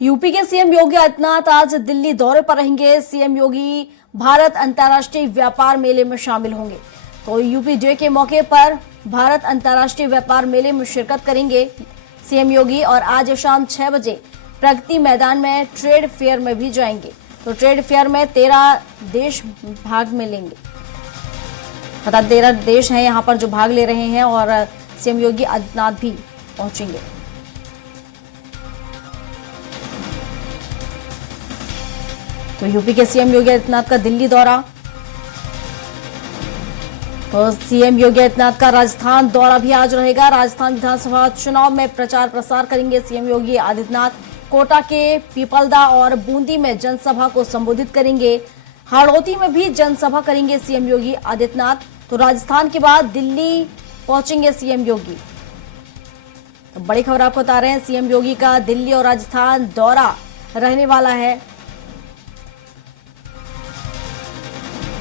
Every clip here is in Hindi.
यूपी के सीएम योगी आदित्यनाथ आज दिल्ली दौरे पर रहेंगे। सीएम योगी भारत अंतर्राष्ट्रीय व्यापार मेले में शामिल होंगे। तो यूपी डे के मौके पर भारत अंतर्राष्ट्रीय व्यापार मेले में शिरकत करेंगे सीएम योगी और आज शाम 6 बजे प्रगति मैदान में ट्रेड फेयर में भी जाएंगे। तो ट्रेड फेयर में 13 देश भाग में लेंगे। 13 देश हैं यहाँ पर जो भाग ले रहे हैं और सीएम योगी आदित्यनाथ भी पहुंचेंगे। तो यूपी के सीएम योगी आदित्यनाथ का दिल्ली दौरा, तो सीएम योगी आदित्यनाथ का राजस्थान दौरा भी आज रहेगा। राजस्थान विधानसभा चुनाव में प्रचार प्रसार करेंगे सीएम योगी आदित्यनाथ। कोटा के पीपलदा और बूंदी में जनसभा को संबोधित करेंगे। हाड़ौती में भी जनसभा करेंगे सीएम योगी आदित्यनाथ। तो राजस्थान के बाद दिल्ली पहुंचेंगे सीएम योगी। तो बड़ी खबर आपको बता रहे हैं, सीएम योगी का दिल्ली और राजस्थान दौरा रहने वाला है।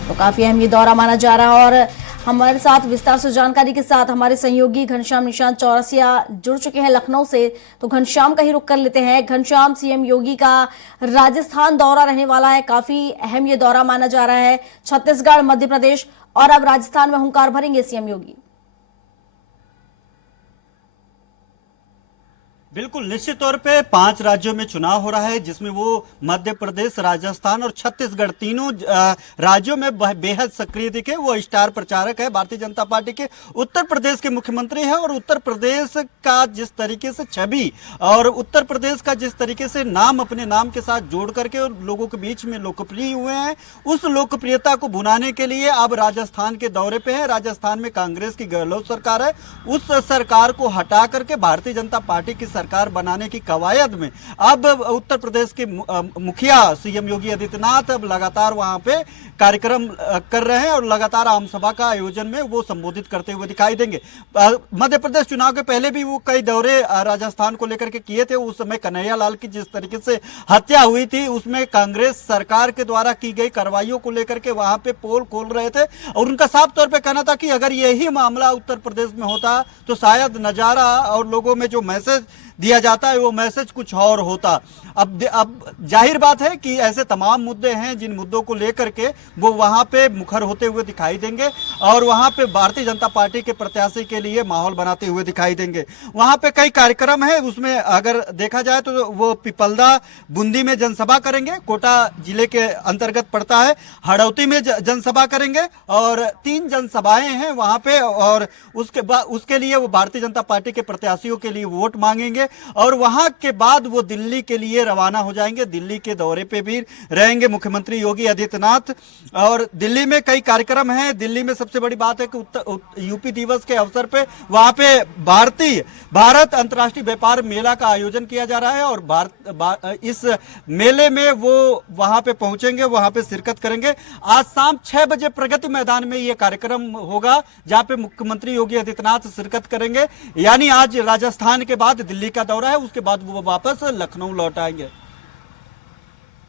तो काफी अहम ये दौरा माना जा रहा है और हमारे साथ विस्तार से जानकारी के साथ हमारे सहयोगी घनश्याम निशांत चौरसिया जुड़ चुके हैं लखनऊ से। तो घनश्याम का ही रुख कर लेते हैं। घनश्याम, सीएम योगी का राजस्थान दौरा रहने वाला है, काफी अहम ये दौरा माना जा रहा है। छत्तीसगढ़, मध्य प्रदेश और अब राजस्थान में हुंकार भरेंगे सीएम योगी। बिल्कुल, निश्चित तौर पे 5 राज्यों में चुनाव हो रहा है, जिसमें वो मध्य प्रदेश, राजस्थान और छत्तीसगढ़ तीनों राज्यों में बेहद सक्रिय दिखे। वो स्टार प्रचारक है भारतीय जनता पार्टी के। उत्तर प्रदेश के मुख्यमंत्री हैं और उत्तर प्रदेश का जिस तरीके से छवि और उत्तर प्रदेश का जिस तरीके से नाम अपने नाम के साथ जोड़ करके लोगों के बीच में लोकप्रिय हुए हैं, उस लोकप्रियता को भुनाने के लिए अब राजस्थान के दौरे पे हैं। राजस्थान में कांग्रेस की गहलोत सरकार है, उस सरकार को हटा करके भारतीय जनता पार्टी की सरकार बनाने की कवायद में अब उत्तर प्रदेश के मुखिया सीएम योगी आदित्यनाथ अब लगातार वहां पे कार्यक्रम कर रहे हैं और लगातार आम सभा का आयोजन में वो संबोधित करते हुए दिखाई देंगे। मध्य प्रदेश चुनाव के पहले भी वो कई दौरे राजस्थान को लेकर के किए थे। उस समय कन्हैया लाल की जिस तरीके से हत्या हुई थी, उसमें कांग्रेस सरकार के द्वारा की गई कार्रवाइयों को लेकर के वहां पे पोल खोल रहे थे और उनका साफ तौर पर कहना था कि अगर यही मामला उत्तर प्रदेश में होता तो शायद नजारा और लोगों में जो मैसेज दिया जाता है वो मैसेज कुछ और होता। अब जाहिर बात है कि ऐसे तमाम मुद्दे हैं जिन मुद्दों को लेकर के वो वहां पे मुखर होते हुए दिखाई देंगे और वहां पे भारतीय जनता पार्टी के प्रत्याशी के लिए माहौल बनाते हुए दिखाई देंगे। वहां पे कई कार्यक्रम है, उसमें अगर देखा जाए तो वो पिपलदा बूंदी में जनसभा करेंगे, कोटा जिले के अंतर्गत पड़ता है, हाड़ौती में जनसभा करेंगे और 3 जनसभाएं हैं वहां पे और उसके लिए वो भारतीय जनता पार्टी के प्रत्याशियों के लिए वोट मांगेंगे और वहां के बाद वो दिल्ली के लिए रवाना हो जाएंगे। दिल्ली के दौरे पे भी रहेंगे मुख्यमंत्री योगी आदित्यनाथ और दिल्ली में कई कार्यक्रम हैं। दिल्ली में सबसे बड़ी बात है कि यूपी दिवस के अवसर पे वहां पे भारत अंतर्राष्ट्रीय व्यापार मेला का आयोजन किया जा रहा है और इस मेले में वो वहां पे पहुंचेंगे, वहां पे शिरकत करेंगे। आज शाम 6 बजे प्रगति मैदान में ये कार्यक्रम होगा जहां पे मुख्यमंत्री योगी आदित्यनाथ शिरकत करेंगे। यानी आज राजस्थान के बाद दिल्ली का दौरा है, उसके बाद वो वापस लखनऊ लौट आएंगे।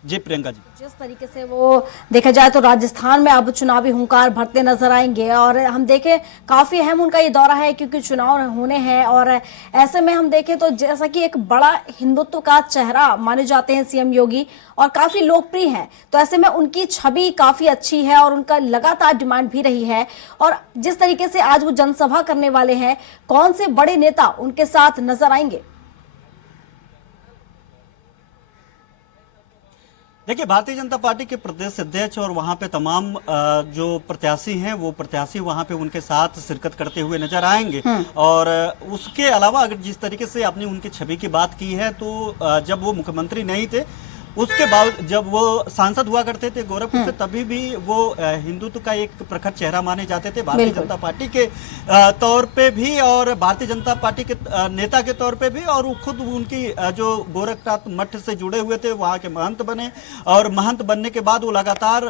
जी प्रियंका जी, जिस तरीके से वो देखा जाए तो राजस्थान में अब चुनावी हुंकार भरते नजर आएंगे और हम देखें काफी अहम उनका ये दौरा है क्योंकि चुनाव होने हैं और ऐसे में हम देखें तो जैसा कि एक बड़ा हिंदुत्व का चेहरा माने जाते हैं सीएम योगी और काफी लोकप्रिय हैं, तो ऐसे में उनकी छवि काफी अच्छी है और उनका लगातार डिमांड भी रही है। और जिस तरीके से आज वो जनसभा करने वाले हैं, कौन से बड़े नेता उनके साथ नजर आएंगे? देखिए, भारतीय जनता पार्टी के प्रदेश अध्यक्ष और वहां पे तमाम जो प्रत्याशी हैं वो प्रत्याशी वहां पे उनके साथ शिरकत करते हुए नजर आएंगे। और उसके अलावा अगर जिस तरीके से आपने उनकी छवि की बात की है तो जब वो मुख्यमंत्री नहीं थे उसके बाद जब वो सांसद हुआ करते थे गोरखपुर से, तभी भी वो हिंदुत्व का एक प्रखर चेहरा माने जाते थे भारतीय जनता पार्टी के तौर पे भी और भारतीय जनता पार्टी के नेता के तौर पे भी। और वो खुद उनकी जो गोरखनाथ मठ से जुड़े हुए थे वहाँ के महंत बने और महंत बनने के बाद वो लगातार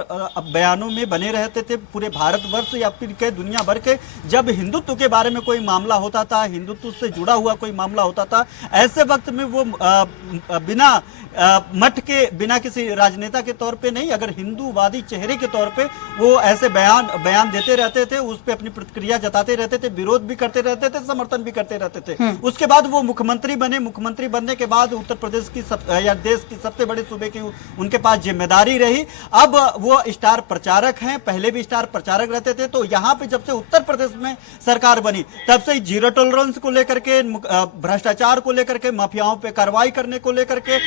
बयानों में बने रहते थे पूरे भारतवर्ष या फिर के दुनिया भर के। जब हिंदुत्व के बारे में कोई मामला होता था, हिंदुत्व से जुड़ा हुआ कोई मामला होता था, ऐसे वक्त में वो बिना मठ के बिना किसी राजनेता के तौर पे नहीं, अगर हिंदूवादी चेहरे के तौर पे वो ऐसे बयान देते रहते थे, उस पे अपनी प्रतिक्रिया जताते रहते थे, विरोध भी करते रहते थे, समर्थन भी करते रहते थे। उसके बाद वो मुख्यमंत्री बने। मुख्यमंत्री बनने के बाद उत्तर प्रदेश की या देश की सबसे बड़े सूबे की उनके पास जिम्मेदारी रही। अब वो स्टार प्रचारक हैं, पहले भी स्टार प्रचारक रहते थे। तो यहाँ पे जब से उत्तर प्रदेश में सरकार बनी तब से जीरो टॉलरेंस को लेकर के, भ्रष्टाचार को लेकर के, माफियाओं पे कार्रवाई करने को लेकर के,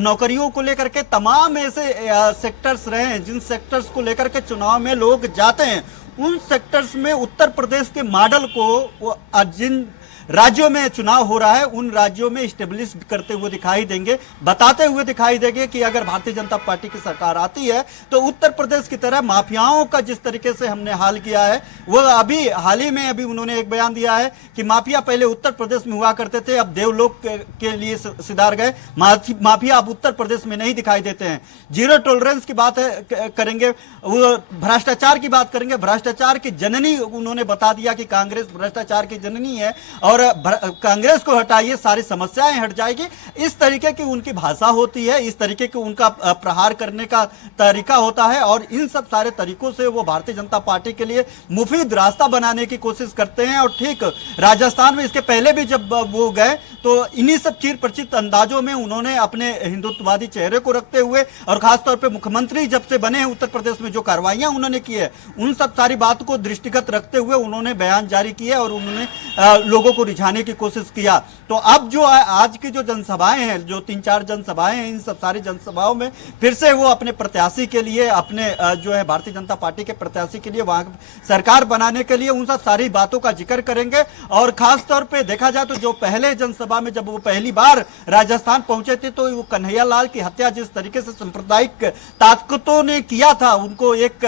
नौकरियों को लेकर के तमाम ऐसे सेक्टर्स रहे हैं जिन सेक्टर्स को लेकर के चुनाव में लोग जाते हैं। उन सेक्टर्स में उत्तर प्रदेश के मॉडल को जिन राज्यों में चुनाव हो रहा है उन राज्यों में स्टेब्लिश करते हुए दिखाई देंगे, बताते हुए दिखाई देंगे कि अगर भारतीय जनता पार्टी की सरकार आती है तो उत्तर प्रदेश की तरह माफियाओं का जिस तरीके से हमने हाल किया है, वो अभी हाल ही में अभी उन्होंने एक बयान दिया है कि माफिया पहले उत्तर प्रदेश में हुआ करते थे, अब देवलोक के लिए सिधार गए, माफिया अब उत्तर प्रदेश में नहीं दिखाई देते हैं। जीरो टॉलरेंस की बात करेंगे, वो भ्रष्टाचार की बात करेंगे, भ्रष्टाचार की जननी उन्होंने बता दिया कि कांग्रेस भ्रष्टाचार की जननी है और कांग्रेस को हटाइए सारी समस्याएं हट जाएगी। इस तरीके की उनकी भाषा होती है, इस तरीके की उनका प्रहार करने का तरीका होता है और इन सब सारे तरीकों से वो भारतीय जनता पार्टी के लिए मुफीद रास्ता बनाने की कोशिश करते हैं। और ठीक राजस्थान में इसके पहले भी जब वो गए तो इन्हीं सब चीर परिचित अंदाजों में उन्होंने अपने हिंदुत्ववादी चेहरे को रखते हुए और खासतौर पर मुख्यमंत्री जब से बने हैं उत्तर प्रदेश में जो कार्रवाइयां उन्होंने की है उन सब सारी बात को दृष्टिगत रखते हुए उन्होंने बयान जारी किए और उन्होंने लोगों को रिझाने की कोशिश किया। तो अब जो आज की जो जनसभाएं हैं, जो 3-4 जनसभाएं हैं, इन सब सारी जनसभाओं में फिर से वो अपने प्रत्याशी के लिए, अपने जो है भारतीय जनता पार्टी के प्रत्याशी के लिए, वहां सरकार बनाने के लिए उन सब सारी बातों का जिक्र करेंगे। और खास तौर पे देखा जाए तो जो पहले जनसभा में जब वो पहली बार राजस्थान पहुंचे थे तो वो कन्हैया लाल की हत्या जिस तरीके से सांप्रदायिक ताकतों ने किया था, उनको एक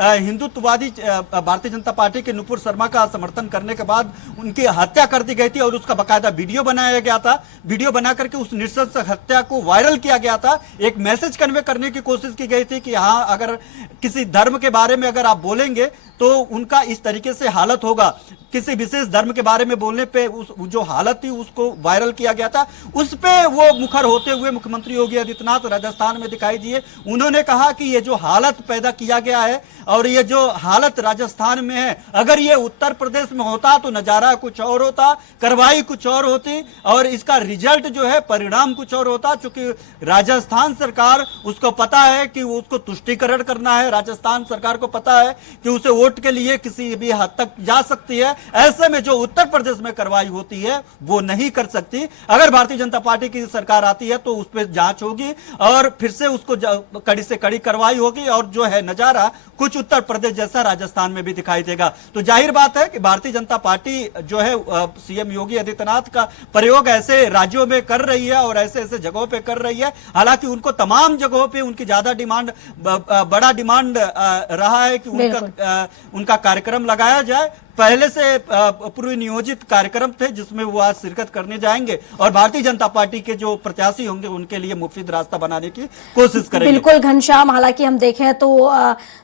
हिंदुत्ववादी भारतीय जनता पार्टी के नुपुर शर्मा का समर्थन करने के बाद उनकी हत्या कर दी गई थी और उसका बकायदा वीडियो बनाया गया था। वीडियो बना करके उस नृशंस हत्या को वायरल किया गया था। एक मैसेज कन्वे करने की कोशिश की गई थी कि हाँ, अगर किसी धर्म के बारे में अगर आप बोलेंगे तो उनका इस तरीके से हालत होगा। किसी विशेष धर्म के बारे में बोलने पे जो हालत थी उसको वायरल किया गया था। उस पे वो मुखर होते हुए मुख्यमंत्री योगी आदित्यनाथ राजस्थान में दिखाई दिए। उन्होंने कहा कि ये जो हालत पैदा किया गया है और ये जो हालत राजस्थान में है, अगर ये उत्तर प्रदेश में होता तो नजारा कुछ और होता, कार्रवाई कुछ और होती और इसका रिजल्ट जो है, परिणाम कुछ और होता। चूंकि राजस्थान सरकार, उसको पता है कि उसको तुष्टीकरण करना है, राजस्थान सरकार को पता है कि उसे वोट के लिए किसी भी हद तक जा सकती है। ऐसे में जो उत्तर प्रदेश में कार्रवाई होती है वो नहीं कर सकती। अगर भारतीय जनता पार्टी की सरकार आती है तो उस पर जांच होगी और फिर से उसको कड़ी से कड़ी कार्रवाई होगी और जो है नजारा कुछ उत्तर प्रदेश जैसा राजस्थान में भी दिखाई देगा। तो जाहिर बात है कि भारतीय जनता पार्टी जो है सीएम योगी आदित्यनाथ का प्रयोग ऐसे राज्यों में कर रही है और ऐसे ऐसे जगहों पे कर रही है। हालांकि उनको तमाम जगहों पे उनकी ज्यादा डिमांड, बड़ा डिमांड रहा है कि उनका कार्यक्रम लगाया जाए। पहले से पूर्व नियोजित कार्यक्रम थे जिसमें वो आज शिरकत करने जाएंगे और भारतीय जनता पार्टी के जो प्रत्याशी होंगे उनके लिए मुफीद रास्ता बनाने की कोशिश करेंगे। बिल्कुल घनश्याम, हालांकि हम देखें तो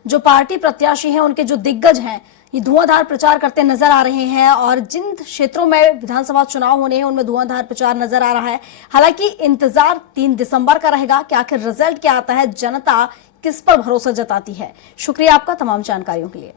जो पार्टी प्रत्याशी हैं उनके जो दिग्गज हैं ये धुआंधार प्रचार करते नजर आ रहे हैं और जिन क्षेत्रों में विधानसभा चुनाव होने हैं उनमें धुआंधार प्रचार नजर आ रहा है। हालांकि इंतजार 3 दिसंबर का रहेगा कि आखिर रिजल्ट क्या आता है, जनता किस पर भरोसा जताती है। शुक्रिया आपका तमाम जानकारियों के लिए।